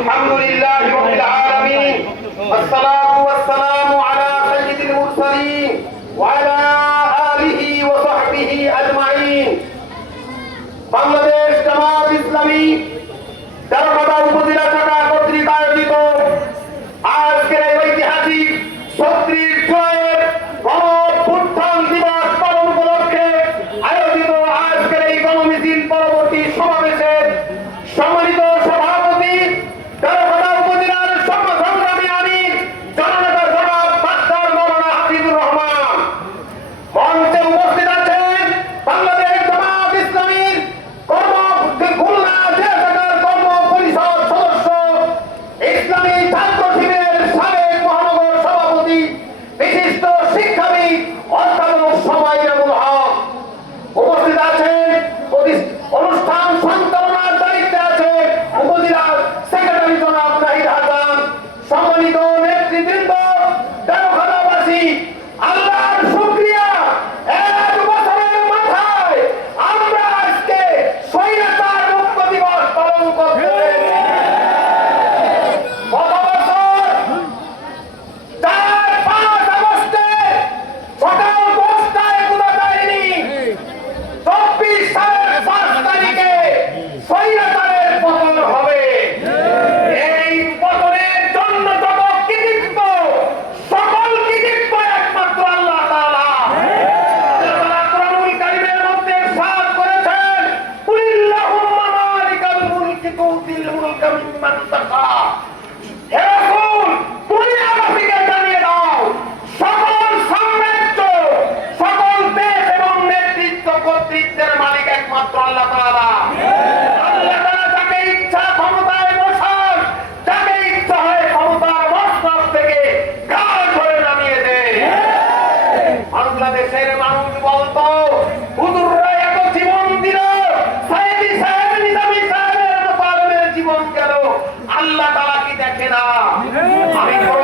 الحمد لله رب العالمين. الصلاة والسلام على سيد المرسلين وعلى آله وصحبه أجمعين. বাংলাদেশ জামাত ইসলামী যারা আমি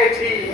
Gente!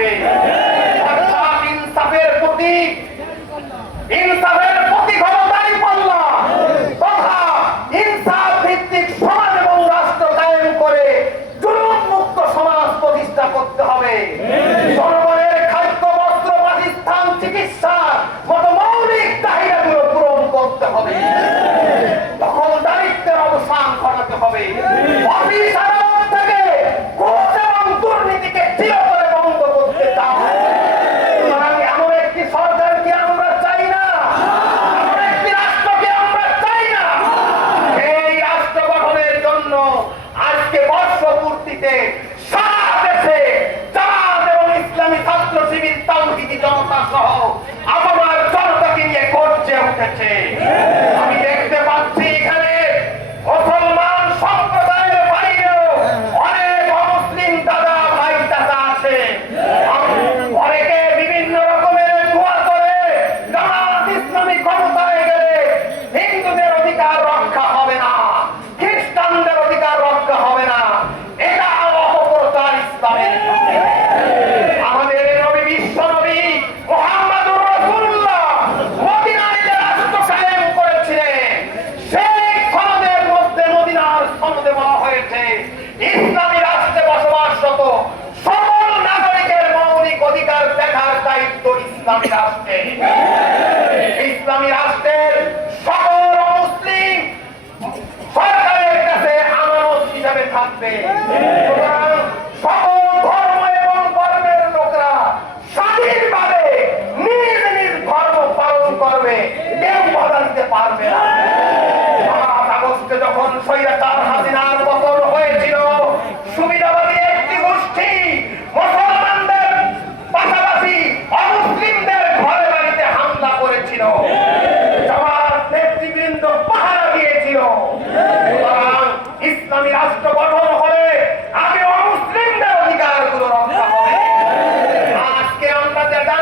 আছে ভিত্তিতে সারা দেশে চাঁদ এবং ইসলামী ছাত্র শিবির, তাওহিদি জনতা সহ আবহাওয়ার জনতাকে নিয়ে করছে উঠেছে।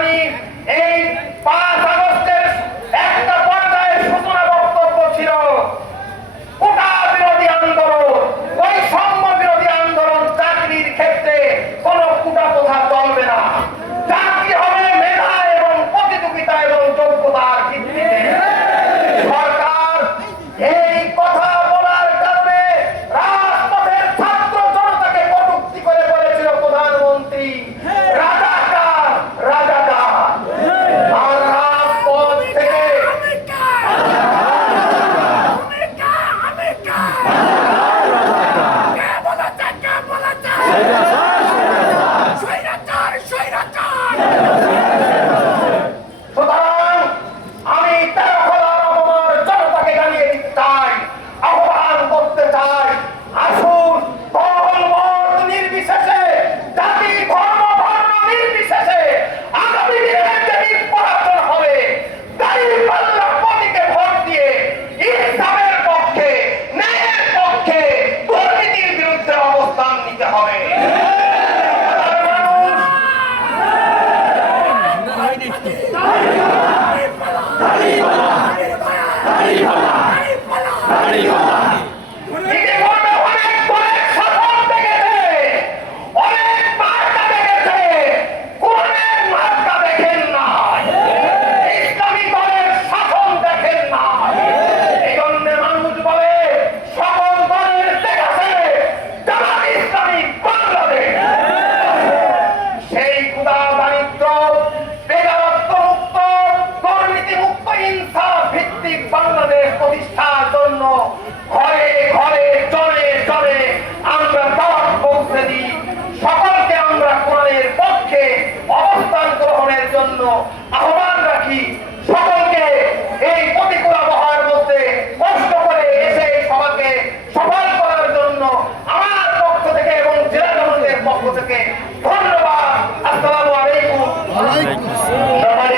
আমি এই हरी भला हरी भला हरी भला আহ্বান রাখি।